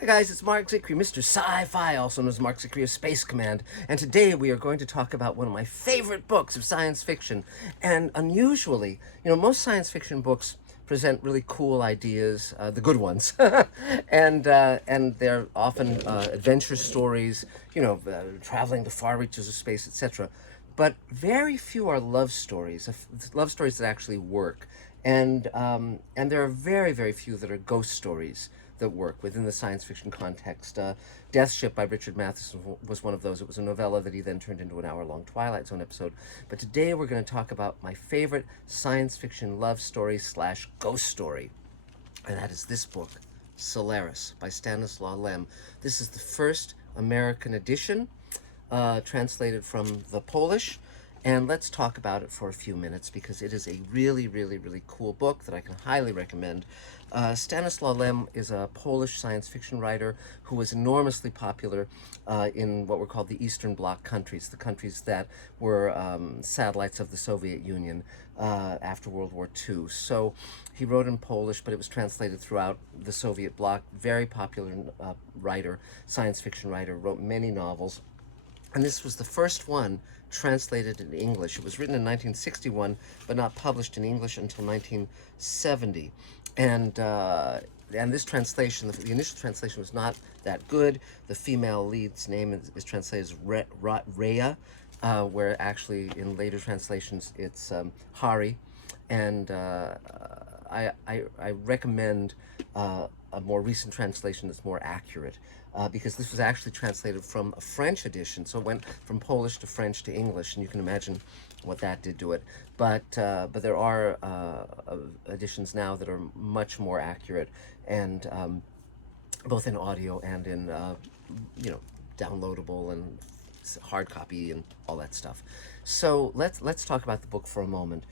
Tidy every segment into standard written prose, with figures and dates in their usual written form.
Hi guys, it's Mark Zicree, Mr. Sci-Fi, also known as Mark Zicree of Space Command, and today we are going to talk about one of my favorite books of science fiction. And unusually, most science fiction books present really cool ideas, the good ones, and they're often adventure stories, traveling the far reaches of space, etc. But very few are love stories, love stories that actually work, and there are very, very few that are ghost stories that work within the science fiction context. Death Ship by Richard Matheson was one of those. It was a novella that he then turned into an hour-long Twilight Zone episode. But today we're going to talk about my favorite science fiction love story slash ghost story, and that is this book, Solaris by Stanislaw Lem. This is the first American edition, translated from the Polish. And let's talk about it for a few minutes because it is a really, really, really cool book that I can highly recommend. Stanislaw Lem is a Polish science fiction writer who was enormously popular in what were called the Eastern Bloc countries, the countries that were satellites of the Soviet Union after World War II. So he wrote in Polish, but it was translated throughout the Soviet Bloc. Very popular writer, science fiction writer, wrote many novels. And this was the first one translated in English. It was written in 1961, but not published in English until 1970. And this translation, the initial translation was not that good. The female lead's name is translated as Rhea, where actually in later translations it's Hari. And I recommend a more recent translation that's more accurate, because this was actually translated from a French edition, so it went from Polish to French to English, and you can imagine what that did to it. But there are editions now that are much more accurate, and both in audio and in downloadable and hard copy and all that stuff. So let's talk about the book for a moment.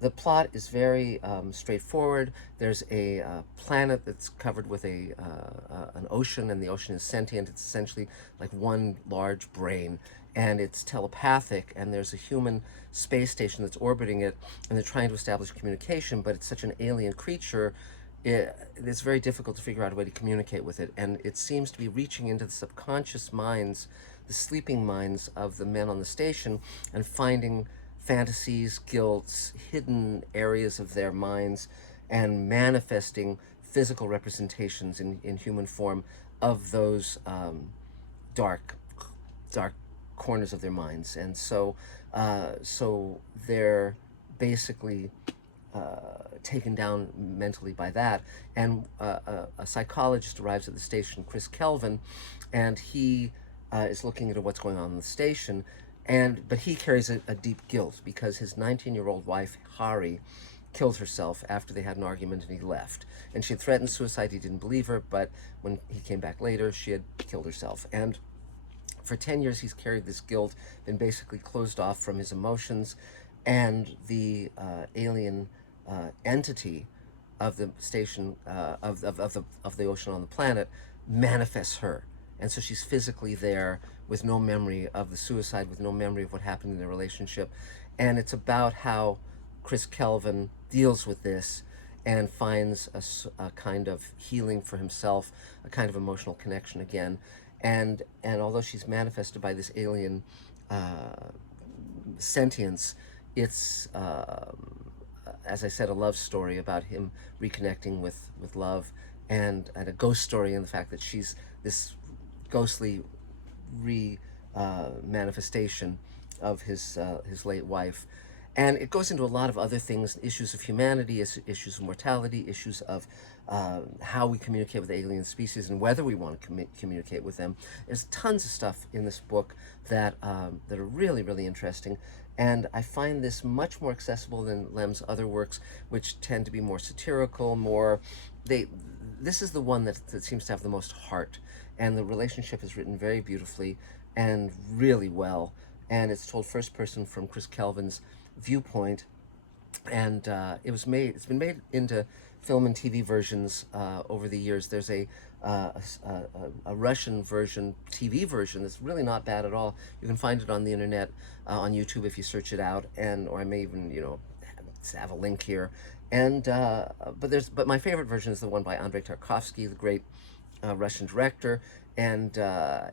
The plot is very straightforward. There's a planet that's covered with an ocean, and the ocean is sentient. It's essentially like one large brain, and it's telepathic, and there's a human space station that's orbiting it, and they're trying to establish communication, but it's such an alien creature, it's very difficult to figure out a way to communicate with it, and it seems to be reaching into the subconscious minds, the sleeping minds of the men on the station, and finding fantasies, guilts, hidden areas of their minds, and manifesting physical representations in human form of those dark corners of their minds. And so they're basically taken down mentally by that. And a psychologist arrives at the station, Chris Kelvin, and he is looking into what's going on in the station. But he carries a deep guilt because his 19-year-old wife, Hari, killed herself after they had an argument and he left. And she had threatened suicide. He didn't believe her, but when he came back later, she had killed herself. And for 10 years, he's carried this guilt, been basically closed off from his emotions, and the alien entity of the station, of the ocean on the planet, manifests her. And so she's physically there with no memory of the suicide, with no memory of what happened in their relationship. And it's about how Chris Kelvin deals with this and finds a kind of healing for himself, a kind of emotional connection again. And although she's manifested by this alien sentience, it's, as I said, a love story about him reconnecting with love, and a ghost story in the fact that she's this ghostly manifestation of his late wife. And it goes into a lot of other things, issues of humanity, issues of mortality, issues of how we communicate with alien species and whether we want to communicate with them. There's tons of stuff in this book that are really, really interesting. And I find this much more accessible than Lem's other works, which tend to be more satirical, this is the one that seems to have the most heart, and the relationship is written very beautifully and really well, and it's told first person from Chris Kelvin's viewpoint, and it's been made into film and TV versions over the years. There's a Russian version, TV version, that's really not bad at all. You can find it on the internet, on YouTube if you search it out, or I may even have a link here. And but my favorite version is the one by Andrei Tarkovsky, the great Russian director, and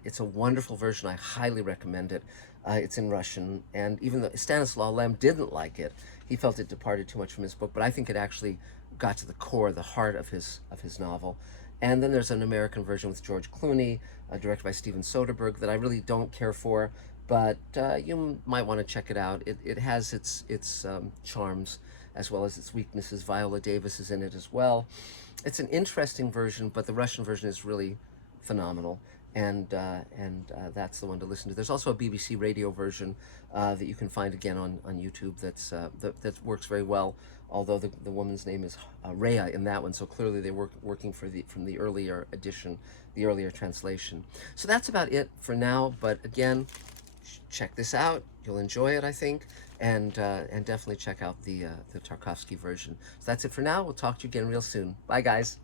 it's a wonderful version. I highly recommend it. It's in Russian, and even though Stanislaw Lem didn't like it, he felt it departed too much from his book. But I think it actually got to the core, the heart of his novel. And then there's an American version with George Clooney, directed by Steven Soderbergh, that I really don't care for, but you might want to check it out. It has its charms as well as its weaknesses. Viola Davis is in it as well. It's an interesting version, but the Russian version is really phenomenal, and that's the one to listen to. There's also a BBC radio version that you can find again on YouTube. That works very well. Although the woman's name is Rhea in that one, so clearly they were working from the earlier edition, the earlier translation. So that's about it for now. But again, check this out. You'll enjoy it, I think, and definitely check out the Tarkovsky version. So that's it for now. We'll talk to you again real soon. Bye, guys.